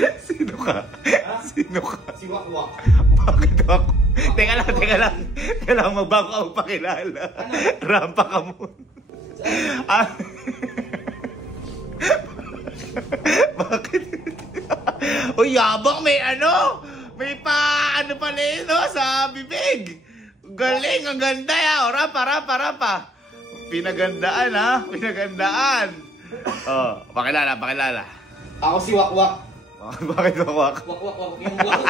Sino ka? Ha? Sino ka? Si Wakwak. Bakit ako? Teka lang. Kailangan magbago ka magpakilala. Ano? Rampa ka muna. Ah. Bakit? Uy, yabang may ano? May ano pala yun, no? Sa bibig. Galing, ang ganda ya. O, rapa. Pinagandaan, ha? Pinagandaan. Oh, pakilala. Ako si Wakwak. Bakit wakwak? Wakwak. Yung wak.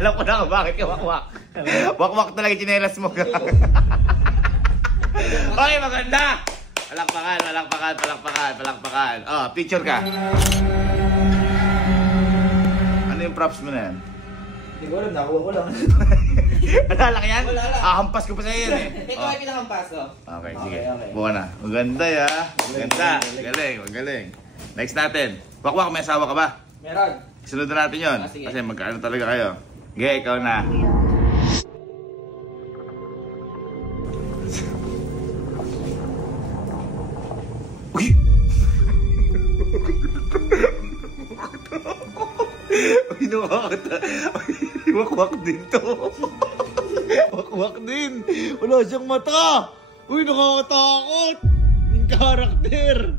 alam ko na kung bakit ka wakwak. Wakwak talaga yung tsinelas mo ka. Okay, maganda. Palakpakan. Oh, picture ka. Ano yung props mo na yan? Hindi ko alam, nakuha ko lang. Wala lang yan? Wala. Hampas ko pa sa'yo yan eh. Ito ay pinakampas ko. Okay, sige. Okay. Buka na. Maganda ya. Maganda. Magaling. Next natin. Wakwak, may asawa ka ba? Meron. Sunod na natin yun. Sige. Kasi magkaano talaga kayo. Okay, ikaw na. Uy! Uy, nakakata. Wakwak din to. Wakwak din. Wala siyang mata. Uy, nakakatakot. Yung karakter.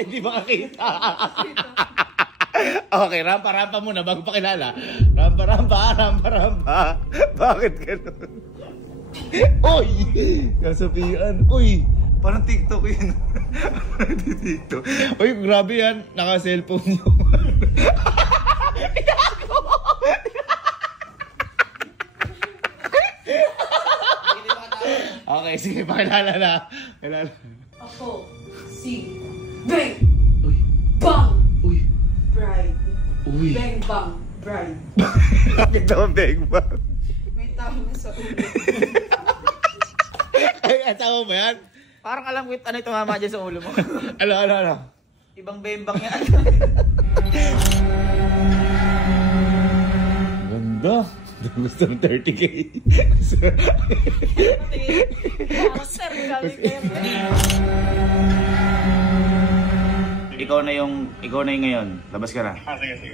Hindi makakita. Okay, rampa muna bago pa kilala. Rampa. Bakit ganun? Uy! Kasabihan. Uy! Parang TikTok yun. TikTok. Uy, grabe yan. Naka-cellphone nyo. Okay, sige, pakilala na. Ako, si Bang Uy. Bang Uy. Bride. Uy. Bang Bang Bride. Bakit naman beg ba? May tama sa ulo. Ay, asawa mo yan? Parang alam ko ano yung tumama dyan sa ulo mo. Ano? Ibang bembang yan. Ganda. Gusto ng 30K. Sir, galing kayo. Ikaw na yung ngayon. Labas ka na. Sige.